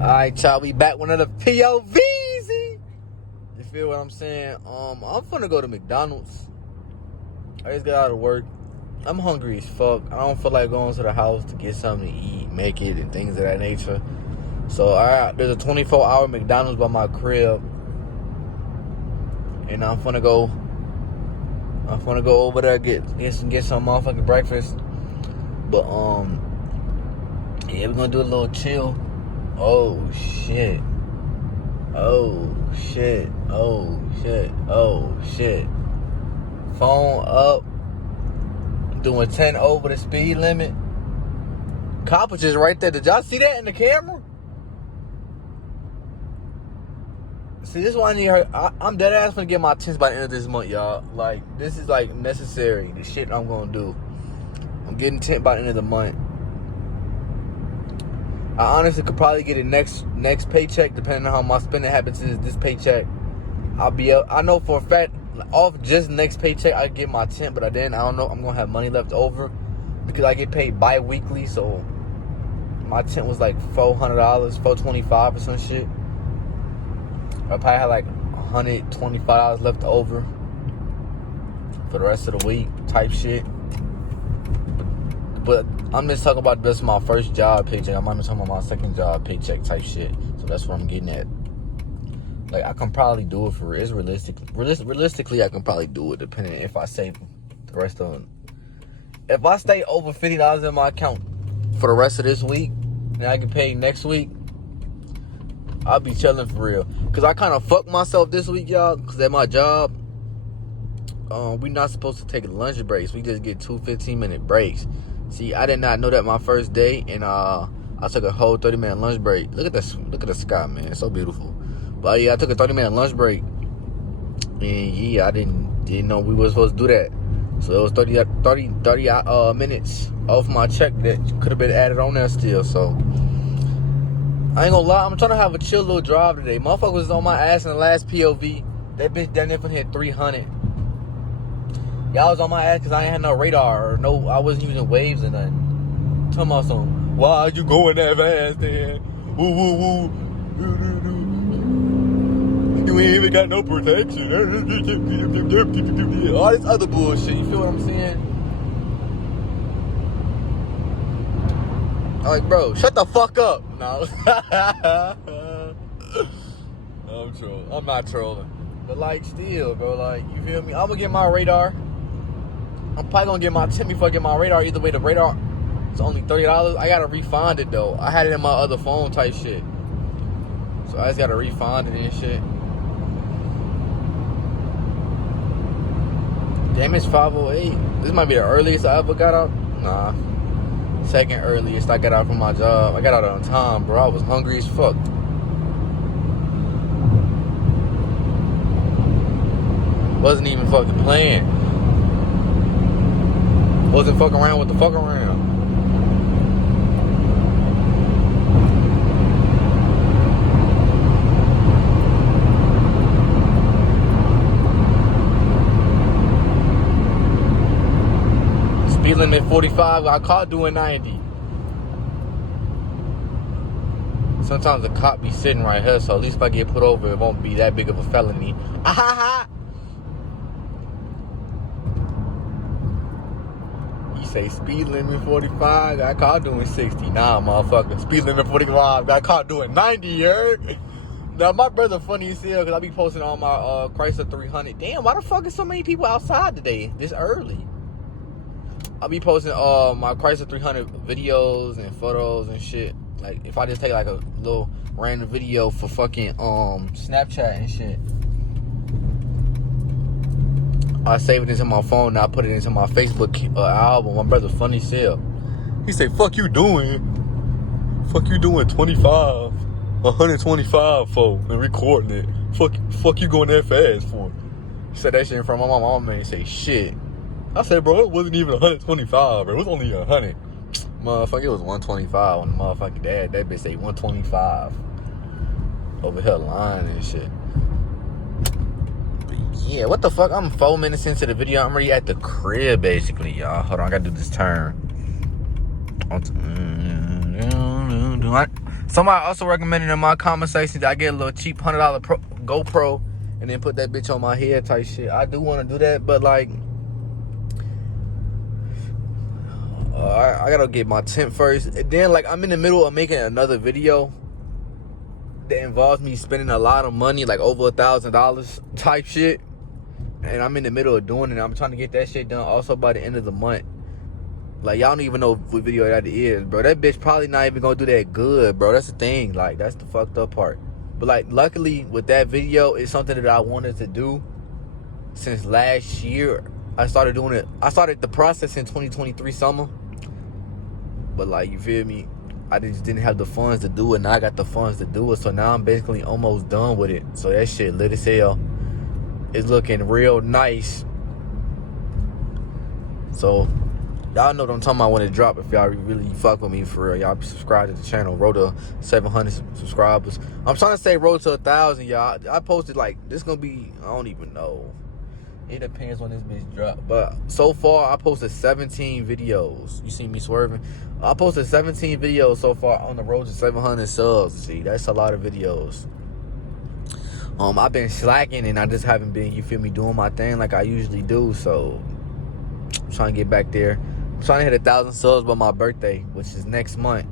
Alright, y'all, we back with another POVs. You feel what I'm saying? I'm finna go to McDonald's. I just got out of work. I'm hungry as fuck. I don't feel like going to the house to get something to eat, make it, and things of that nature. So, there's a 24-hour McDonald's by my crib. And I'm finna go over there, get some motherfucking breakfast. But, yeah, we're gonna do a little chill. Oh shit. Phone up. Doing 10 over the speed limit. Cop was just right there. Did y'all see that in the camera? See, this one here, I'm dead ass gonna get my tents by the end of this month, y'all. Like, this is like necessary. The shit I'm gonna do. I'm getting tent by the end of the month. I honestly could probably get it next paycheck, depending on how my spending habits is. This paycheck, I'll be up. I know for a fact, off just next paycheck, I get my tent, but then I don't know. I'm gonna have money left over because I get paid bi-weekly. So my tent was like $400, $425 or some shit. I probably had like $125 left over for the rest of the week, type shit. But I'm just talking about this my first job paycheck. I'm not even talking about my second job paycheck type shit. So that's what I'm getting at. Like, I can probably do it for real. It's realistically, I can probably do it depending if I save the rest of it. If I stay over $50 in my account for the rest of this week, and I get paid next week, I'll be chilling for real. Because I kind of fucked myself this week, y'all. Because at my job, we not supposed to take lunch breaks. We just get 2 15-minute breaks. See, I did not know that my first day, and I took a whole 30-minute lunch break. Look at this. Look at the sky, man. It's so beautiful. But yeah, I took a 30-minute lunch break, and yeah, I didn't know we were supposed to do that. So it was 30 minutes off my check that could have been added on there still. So I ain't gonna lie, I'm trying to have a chill little drive today. Motherfucker was on my ass in the last POV. That bitch down there for hit 300. Y'all was on my ass because I ain't had no radar or no, I wasn't using waves or nothing. Talking about some, why are you going that fast then? Woo woo woo. You ain't even got no protection. All this other bullshit. You feel what I'm saying? I'm like, bro, shut the fuck up. No. I'm trolling. I'm not trolling. But like, still, bro, like, you feel me? I'm gonna get my radar. I'm probably gonna get my tent before I get my radar. Either way, the radar is only $30. I gotta refund it though. I had it in my other phone type shit. So I just gotta refund it and shit. Damn, it's 5:08. This might be the earliest I ever got out. Nah. Second earliest I got out from my job. I got out on time, bro. I was hungry as fuck. Wasn't even fucking playing. Wasn't fucking around with the fuck around. Speed limit 45, I caught doing 90. Sometimes the cop be sitting right here, so at least if I get put over, it won't be that big of a felony. Ah-ha-ha! Say speed limit 45, got caught doing 60. Nah, motherfucker. Speed limit 45, got caught doing 90, you heard? Now, my brother funny as hell because I be posting on my Chrysler 300. Damn, why the fuck is so many people outside today this early? I be posting my Chrysler 300 videos and photos and shit. Like, if I just take like a little random video for fucking Snapchat and shit, I save it into my phone and I put it into my Facebook album. My brother funny as hell. He say, fuck you doing 25, 125 for and recording it. Fuck you going that fast for. He said that shit in front of my mama and say shit. I said, bro, it wasn't even 125, bro. It was only 100. Motherfucker, it was 125 on the motherfucking dad. That bitch say 125. Over here lying and shit. Yeah, what the fuck? I'm 4 minutes into the video. I'm already at the crib, basically, y'all. Hold on, I gotta do this turn. Somebody also recommended in my comment section that I get a little cheap $100 GoPro and then put that bitch on my head type shit. I do want to do that, but like, I gotta get my tent first. And then like, I'm in the middle of making another video that involves me spending a lot of money, like over $1,000 type shit. And I'm in the middle of doing it. I'm trying to get that shit done also by the end of the month. Like, y'all don't even know what video that is, bro. That bitch probably not even gonna do that good, bro. That's the thing. Like, that's the fucked up part. But, like, luckily, with that video, it's something that I wanted to do since last year. I started doing it. I started the process in 2023 summer. But, like, you feel me? I just didn't have the funds to do it. Now I got the funds to do it. So, now I'm basically almost done with it. So, that shit lit as hell. It's looking real nice. So, y'all know what I'm talking about when it drop. If y'all really fuck with me for real, y'all subscribe to the channel. Road to 700 subscribers. I'm trying to say road to 1,000, y'all. I posted like, this gonna be, I don't even know. It depends when this bitch drop. But so far, I posted 17 videos. You see me swerving? I posted 17 videos so far on the road to 700 subs. See, that's a lot of videos. I've been slacking and I just haven't been, you feel me, doing my thing like I usually do. So, I'm trying to get back there. I'm trying to hit 1,000 subs by my birthday, which is next month.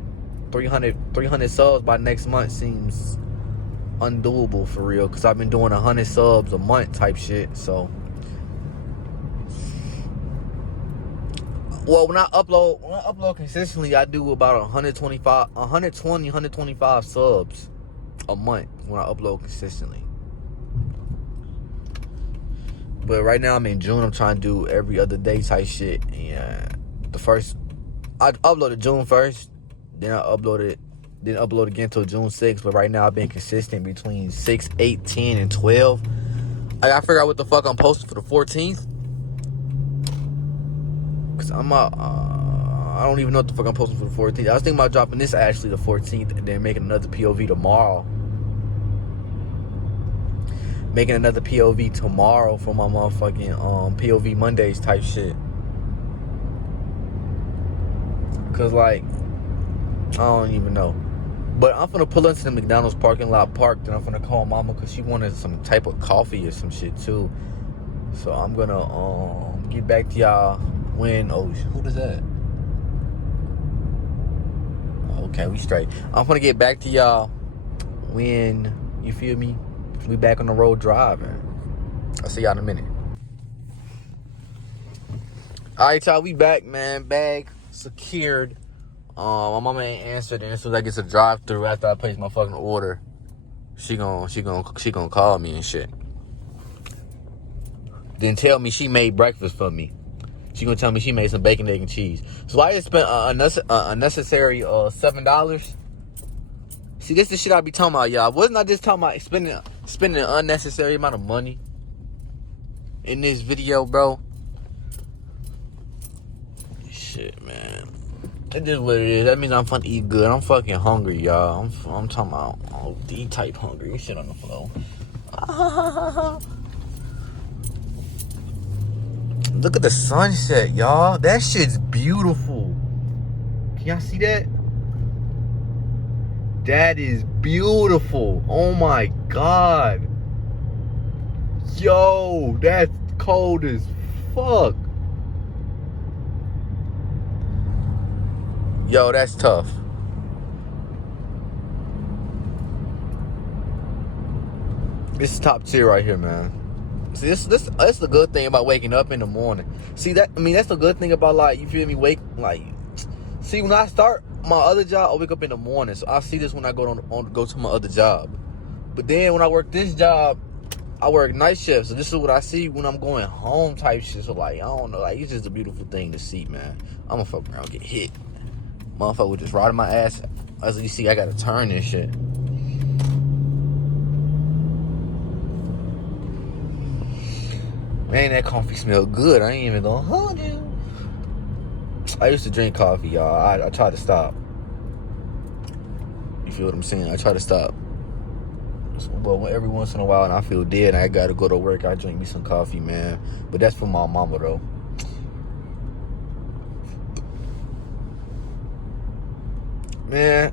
300 subs by next month seems undoable for real, because I've been doing 100 subs a month type shit. So, well, when I upload consistently, I do about 125 subs a month when I upload consistently. But right now I'm in June. I'm trying to do every other day type shit. And I uploaded June 1st. Then I uploaded again till June 6th. But right now I've been consistent between 6, 8, 10, and 12. I gotta figure out what the fuck I'm posting for the 14th. Cause I don't even know what the fuck I'm posting for the 14th. I was thinking about dropping this actually the 14th and then making another POV tomorrow. Making another POV tomorrow for my motherfucking POV Mondays type shit. Cause like, I don't even know. But I'm finna pull into the McDonald's parking lot parked, and I'm finna call mama cause she wanted some type of coffee or some shit too. So I'm gonna get back to y'all when, oh, who does that? Okay, we straight. I'm gonna get back to y'all when, you feel me, we back on the road driving. I'll see y'all in a minute. Alright, y'all, we back, man. Bag secured. My mama ain't answered, and as soon as I get to the drive-thru after I place my fucking order, she gonna call me and shit. Then tell me she made breakfast for me. She gonna tell me she made some bacon, egg, and cheese. So I just spent unnecessary $7. See, this is the shit I be talking about, y'all. Wasn't I just talking about spending an unnecessary amount of money in this video, bro? Shit, man. It is what it is. That means I'm fun to eat good. I'm fucking hungry, y'all. I'm talking about D-type hungry. Shit on the floor. Look at the sunset, y'all. That shit's beautiful. Can y'all see that? That is beautiful. Oh my God. Yo, that's cold as fuck. Yo, that's tough. This is top tier right here, man. See, that's the good thing about waking up in the morning. See that? I mean, that's the good thing about, like, you feel me? See, when I start my other job, I wake up in the morning, so I see this when I go to my other job. But then when I work this job, I work night shift, so this is what I see when I'm going home type shit. So like, I don't know, like, it's just a beautiful thing to see, man. I'm gonna fuck around, get hit. Motherfucker was just riding my ass. As you see, I gotta turn this shit. Man, that coffee smell good. I ain't even gonna hold you. I used to drink coffee, y'all. I tried to stop. You feel what I'm saying? I try to stop. But every once in a while, and I feel dead, and I gotta go to work, I drink me some coffee, man. But that's for my mama, though. Man,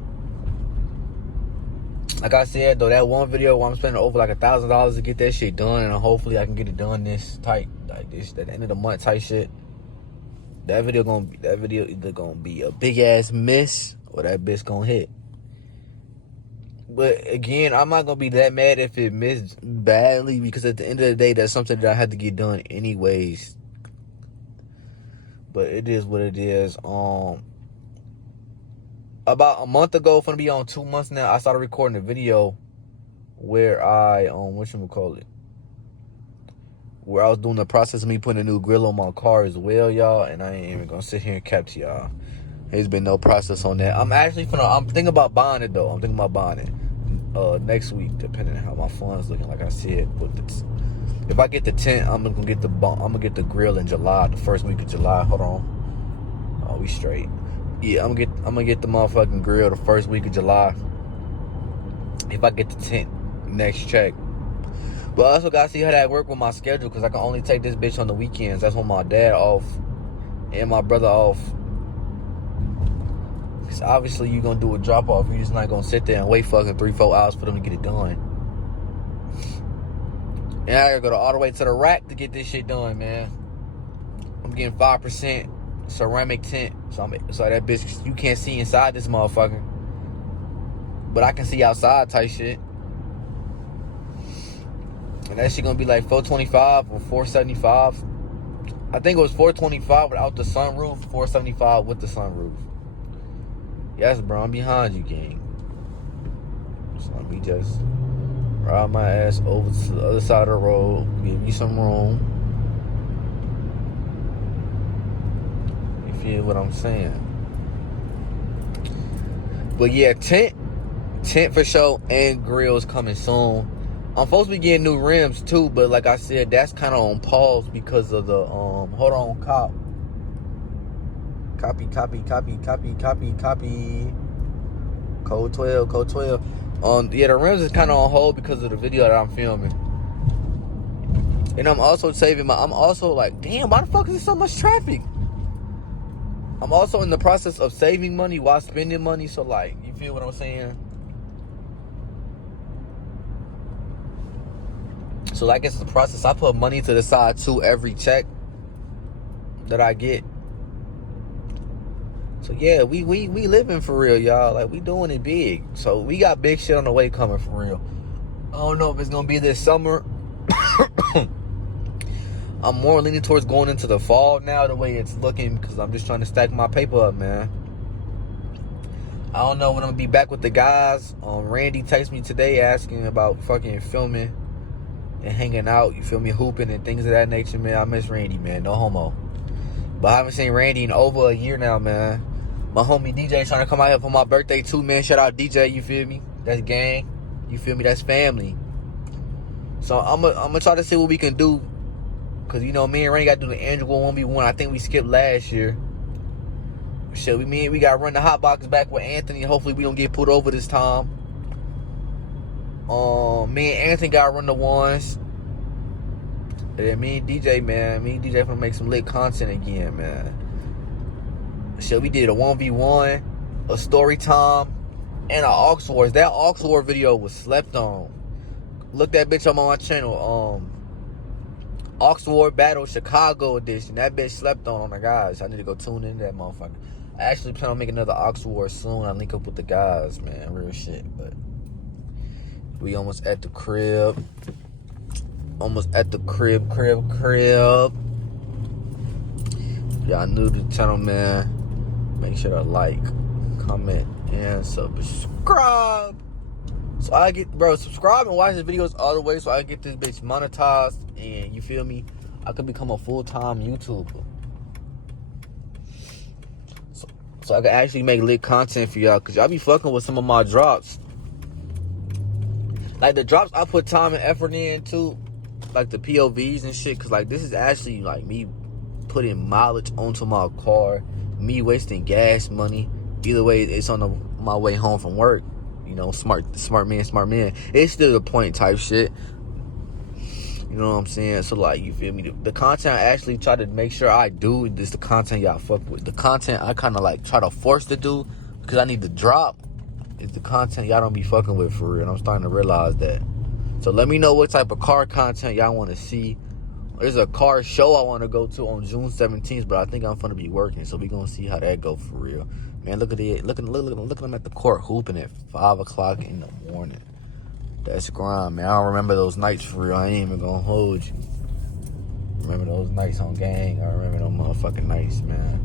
like I said though, that one video where I'm spending over like $1,000 to get that shit done, and hopefully I can get it done this tight, like this at the end of the month type shit. That video either gonna be a big ass miss or that bitch gonna hit. But again, I'm not gonna be that mad if it missed badly, because at the end of the day, that's something that I had to get done anyways. But it is what it is. About a month ago, gonna be on 2 months now, I started recording a video where I where I was doing the process of me putting a new grill on my car as well, y'all. And I ain't even gonna sit here and cap to y'all. There's been no process on that. I'm thinking about buying it though. I'm thinking about buying it next week, depending on how my funds looking. Like I said, if I get the tent, I'm gonna get the grill in July, the first week of July. Hold on, oh, we straight. Yeah, I'm gonna get the motherfucking grill the first week of July. If I get the tent next check. But I also gotta see how that work with my schedule, because I can only take this bitch on the weekends. That's when my dad off and my brother off. Because obviously you gonna do a drop off. You're just not gonna sit there and wait fucking 3-4 hours for them to get it done. And I gotta go all the way to the rack to get this shit done, man. I'm getting 5% ceramic tent. So that bitch, you can't see inside this motherfucker. But I can see outside type shit. And that shit gonna be like $425 or $475. I think it was $425 without the sunroof, $475 with the sunroof. Yes, bro, I'm behind you, gang. So let me just ride my ass over to the other side of the road, give me some room. You feel what I'm saying? But yeah, tent for sure, and grills coming soon. I'm supposed to be getting new rims too, but like I said, that's kind of on pause because of the hold on, copy. Code 12. Yeah, the rims is kind of on hold because of the video that I'm filming. And I'm also like, damn, why the fuck is there so much traffic? I'm also in the process of saving money while spending money, so like, you feel what I'm saying? So like, it's the process. I put money to the side too every check that I get. So yeah, we living for real, y'all. Like, we doing it big. So we got big shit on the way coming for real. I don't know if it's gonna be this summer. I'm more leaning towards going into the fall now, the way it's looking, because I'm just trying to stack my paper up, man. I don't know when I'm gonna be back with the guys. Randy texted me today asking about fucking filming and hanging out, you feel me, hooping and things of that nature, man. I miss Randy, man, no homo. But I haven't seen Randy in over a year now, man. My homie DJ trying to come out here for my birthday too, man. Shout out DJ, you feel me? That's gang, you feel me? That's family. So I'm gonna try to see what we can do, because, you know, me and Randy got to do the Andrew 1v1. I think we skipped last year. Shit, we got to run the hot box back with Anthony. Hopefully we don't get pulled over this time. Me and Anthony got to run the ones. And me and DJ gonna make some lit content again, man. Shit, we did a 1v1, a story time, and an aux wars. That aux war video was slept on. Look that bitch up on my channel. Aux War Battle Chicago edition. That bitch slept on the guys. I need to go tune into that motherfucker. I actually plan on making another Aux War soon. I link up with the guys, man. Real shit. But we almost at the crib. Almost at the crib. Y'all new to the channel, man. Make sure to like, comment, and subscribe. So I get, subscribe and watch the videos all the way so I can get this bitch monetized, and you feel me? I could become a full-time YouTuber. So I can actually make lit content for y'all, because y'all be fucking with some of my drops. Like, the drops I put time and effort in too, like the POVs and shit, because like, this is actually like me putting mileage onto my car, me wasting gas money. Either way, it's on my way home from work. You know, smart man. It's still the point type shit. You know what I'm saying? So like, you feel me? The content I actually try to make sure I do is the content y'all fuck with. The content I kind of like try to force to do because I need to drop is the content y'all don't be fucking with for real. And I'm starting to realize that. So let me know what type of car content y'all want to see. There's a car show I want to go to on June 17th, but I think I'm gonna be working, so we gonna see how that go for real. Man, look at them at the court hooping at 5 o'clock in the morning. That's grind, man. I don't remember those nights for real. I ain't even gonna hold you. Remember those nights on gang? I remember those motherfucking nights, man.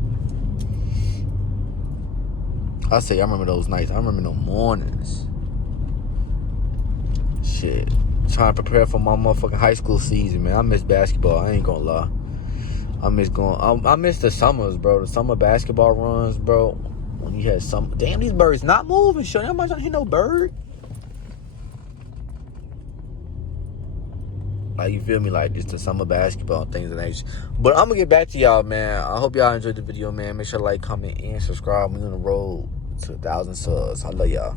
I say I remember those nights. I remember those mornings. Shit. Trying to prepare for my motherfucking high school season, man. I miss basketball. I ain't gonna lie. I miss the summers, bro. The summer basketball runs, bro. When you had some... Damn, these birds not moving. Shit, I'm not hit no bird. Like, you feel me? Like, just the summer basketball things of that nature. But I'm gonna get back to y'all, man. I hope y'all enjoyed the video, man. Make sure to like, comment, and subscribe. We on the road to 1,000 subs. I love y'all.